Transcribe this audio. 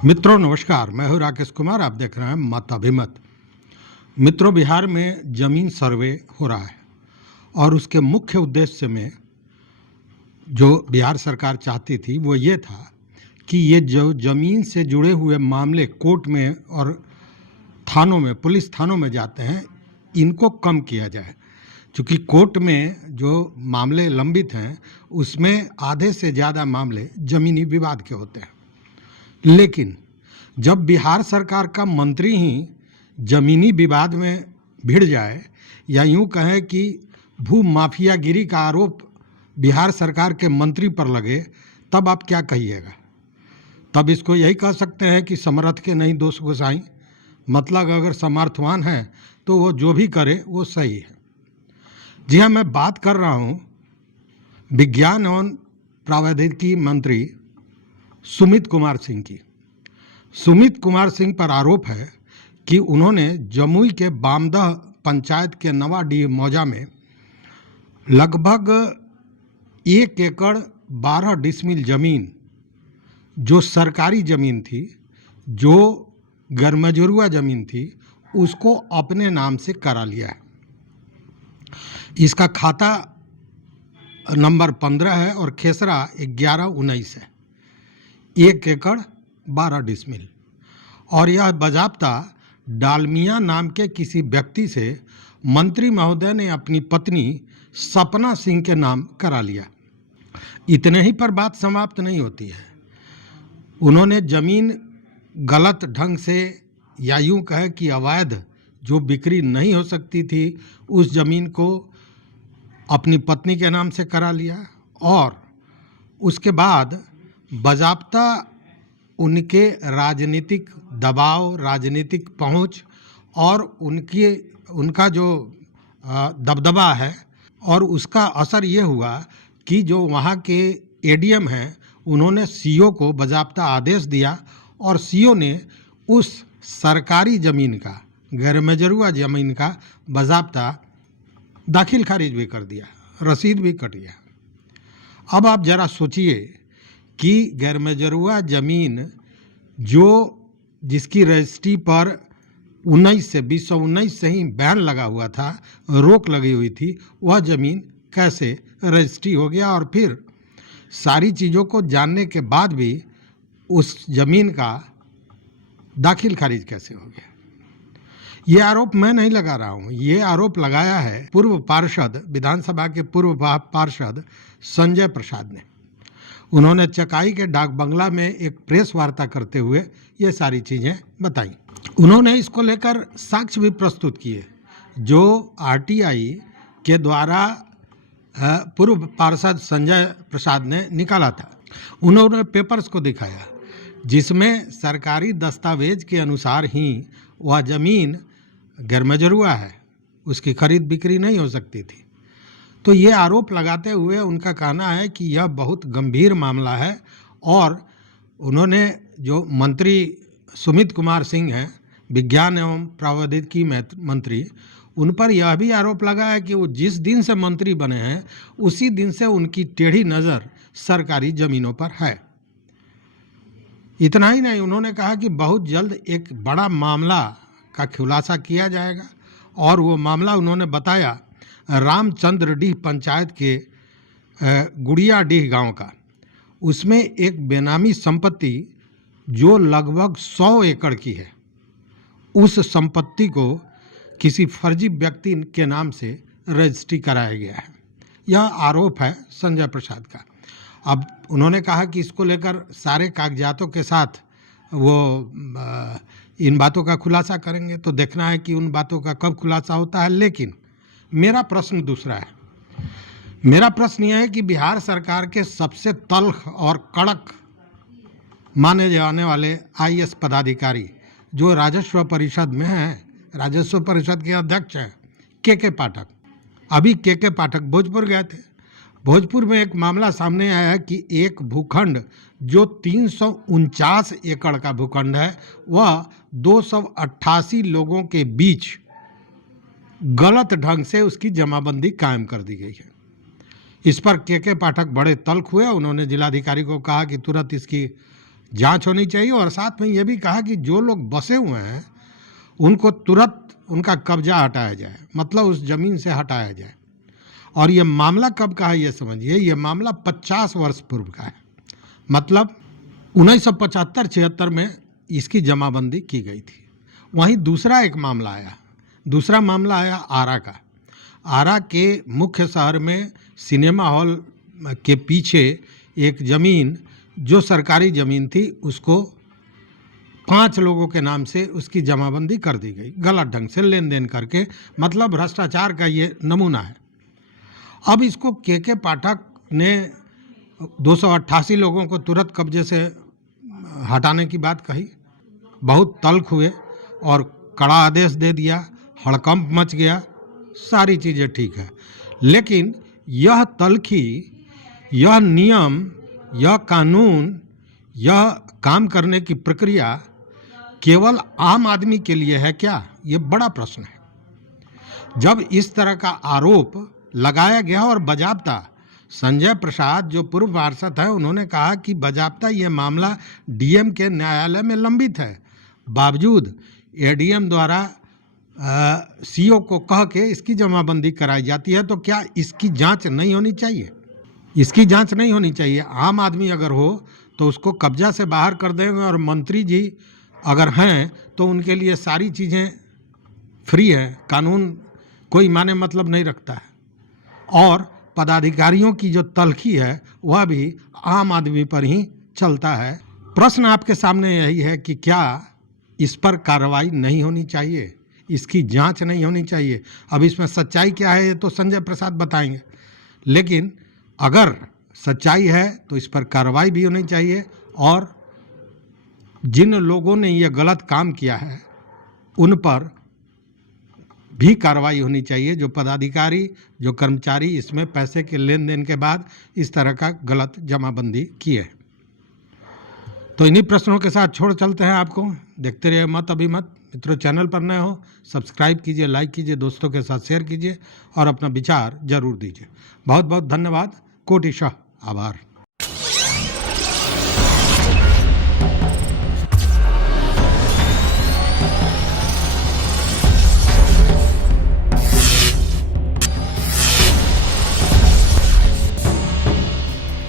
मित्रों नमस्कार, मैं हूं राकेश कुमार। आप देख रहे हैं मत अभिमत। मित्रों, बिहार में जमीन सर्वे हो रहा है और उसके मुख्य उद्देश्य में जो बिहार सरकार चाहती थी वो ये था कि ये जो ज़मीन से जुड़े हुए मामले कोर्ट में और थानों में, पुलिस थानों में जाते हैं, इनको कम किया जाए। क्योंकि कोर्ट में जो मामले लंबित हैं उसमें आधे से ज़्यादा मामले ज़मीनी विवाद के होते हैं। लेकिन जब बिहार सरकार का मंत्री ही ज़मीनी विवाद में भिड़ जाए या यूं कहें कि भू माफियागिरी का आरोप बिहार सरकार के मंत्री पर लगे, तब आप क्या कहिएगा? तब इसको यही कह सकते हैं कि समर्थ के नहीं दोष गोसाई। मतलब अगर समर्थवान है तो वो जो भी करे वो सही है। जी हाँ, मैं बात कर रहा हूँ विज्ञान एवं प्रौद्योगिकी मंत्री सुमित कुमार सिंह की। सुमित कुमार सिंह पर आरोप है कि उन्होंने जमुई के बामदह पंचायत के नवाडीह मौजा में लगभग 1 एकड़ 12 डिसमिल ज़मीन, जो सरकारी ज़मीन थी, जो गरमजरुआ ज़मीन थी, उसको अपने नाम से करा लिया है। इसका खाता नंबर 15 है और खेसरा 1119 है। 1 एकड़ 12 डिसमिल, और यह बाज़ाब्ता डालमिया नाम के किसी व्यक्ति से मंत्री महोदय ने अपनी पत्नी सपना सिंह के नाम करा लिया। इतने ही पर बात समाप्त नहीं होती है। उन्होंने ज़मीन गलत ढंग से या यूं कहे कि अवैध, जो बिक्री नहीं हो सकती थी, उस ज़मीन को अपनी पत्नी के नाम से करा लिया। और उसके बाद बाज़ाब्ता उनके राजनीतिक दबाव, राजनीतिक पहुंच और उनका जो दबदबा है, और उसका असर ये हुआ कि जो वहाँ के एडीएम हैं उन्होंने सीओ को बाज़ाब्ता आदेश दिया और सीओ ने उस सरकारी ज़मीन का, गैरमजरूआ ज़मीन का बाज़ाब्ता दाखिल खारिज भी कर दिया, रसीद भी कट गया। अब आप ज़रा सोचिए कि गैरमजरूआ ज़मीन जिसकी रजिस्ट्री पर 2019 से ही बैन लगा हुआ था, रोक लगी हुई थी, वह ज़मीन कैसे रजिस्ट्री हो गया? और फिर सारी चीज़ों को जानने के बाद भी उस ज़मीन का दाखिल खारिज कैसे हो गया? ये आरोप मैं नहीं लगा रहा हूँ, ये आरोप लगाया है पूर्व पार्षद, विधानसभा के पूर्व पार्षद संजय प्रसाद ने। उन्होंने चकाई के डाक बंगला में एक प्रेस वार्ता करते हुए ये सारी चीज़ें बताई। उन्होंने इसको लेकर साक्ष्य भी प्रस्तुत किए, जो आरटीआई के द्वारा पूर्व पार्षद संजय प्रसाद ने निकाला था। उन्होंने पेपर्स को दिखाया जिसमें सरकारी दस्तावेज के अनुसार ही वह ज़मीन गैरमजरूआ है, उसकी खरीद बिक्री नहीं हो सकती थी। तो ये आरोप लगाते हुए उनका कहना है कि यह बहुत गंभीर मामला है, और उन्होंने जो मंत्री सुमित कुमार सिंह हैं, विज्ञान एवं प्रौद्योगिकी मंत्री, उन पर यह भी आरोप लगा है कि वो जिस दिन से मंत्री बने हैं उसी दिन से उनकी टेढ़ी नज़र सरकारी ज़मीनों पर है। इतना ही नहीं, उन्होंने कहा कि बहुत जल्द एक बड़ा मामला का खुलासा किया जाएगा, और वो मामला उन्होंने बताया रामचंद्रडीह पंचायत के गुड़ियाडीह गांव का। उसमें एक बेनामी संपत्ति जो लगभग 100 एकड़ की है, उस संपत्ति को किसी फर्जी व्यक्ति के नाम से रजिस्ट्री कराया गया है। यह आरोप है संजय प्रसाद का। अब उन्होंने कहा कि इसको लेकर सारे कागजातों के साथ वो इन बातों का खुलासा करेंगे, तो देखना है कि उन बातों का कब खुलासा होता है। लेकिन मेरा प्रश्न दूसरा है। मेरा प्रश्न यह है कि बिहार सरकार के सबसे तल्ख और कड़क माने जाने वाले आईएएस पदाधिकारी जो राजस्व परिषद में हैं, राजस्व परिषद के अध्यक्ष हैं के पाठक, अभी के पाठक भोजपुर गए थे। भोजपुर में एक मामला सामने आया है कि एक भूखंड जो 349 एकड़ का भूखंड है, वह 288 लोगों के बीच गलत ढंग से उसकी जमाबंदी कायम कर दी गई है। इस पर के पाठक बड़े तल्ख हुए। उन्होंने जिलाधिकारी को कहा कि तुरंत इसकी जांच होनी चाहिए और साथ में ये भी कहा कि जो लोग बसे हुए हैं उनको तुरंत उनका कब्जा हटाया जाए, मतलब उस जमीन से हटाया जाए। और ये मामला कब का है ये समझिए, ये मामला 50 वर्ष पूर्व का है, मतलब 1975-76 में इसकी जमाबंदी की गई थी। वहीं दूसरा मामला आया आरा का। आरा के मुख्य शहर में सिनेमा हॉल के पीछे एक ज़मीन जो सरकारी ज़मीन थी उसको 5 लोगों के नाम से उसकी जमाबंदी कर दी गई, गलत ढंग से लेन देन करके, मतलब भ्रष्टाचार का ये नमूना है। अब इसको के पाठक ने 288 लोगों को तुरंत कब्जे से हटाने की बात कही, बहुत तल्ख हुए और कड़ा आदेश दे दिया, हड़कंप मच गया, सारी चीज़ें ठीक है। लेकिन यह तल्खी, यह नियम, यह कानून, यह काम करने की प्रक्रिया केवल आम आदमी के लिए है क्या? ये बड़ा प्रश्न है। जब इस तरह का आरोप लगाया गया और बजाबता संजय प्रसाद जो पूर्व पार्षद हैं उन्होंने कहा कि बजाबता ये मामला डीएम के न्यायालय में लंबित है, बावजूद एडीएम द्वारा सीओ को कह के इसकी जमाबंदी कराई जाती है, तो क्या इसकी जांच नहीं होनी चाहिए? इसकी जांच नहीं होनी चाहिए। आम आदमी अगर हो तो उसको कब्जा से बाहर कर देंगे और मंत्री जी अगर हैं तो उनके लिए सारी चीज़ें फ्री हैं, कानून कोई माने मतलब नहीं रखता है। और पदाधिकारियों की जो तल्खी है वह भी आम आदमी पर ही चलता है। प्रश्न आपके सामने यही है कि क्या इस पर कार्रवाई नहीं होनी चाहिए, इसकी जांच नहीं होनी चाहिए? अब इसमें सच्चाई क्या है ये तो संजय प्रसाद बताएंगे, लेकिन अगर सच्चाई है तो इस पर कार्रवाई भी होनी चाहिए और जिन लोगों ने ये गलत काम किया है उन पर भी कार्रवाई होनी चाहिए, जो पदाधिकारी, जो कर्मचारी इसमें पैसे के लेन देन के बाद इस तरह का गलत जमाबंदी किए। तो इन्हीं प्रश्नों के साथ छोड़ चलते हैं आपको। देखते रहिए मत अभिमत। मित्रों, चैनल पर नए हो सब्सक्राइब कीजिए, लाइक कीजिए, दोस्तों के साथ शेयर कीजिए और अपना विचार जरूर दीजिए। बहुत बहुत धन्यवाद, कोटिशः आभार।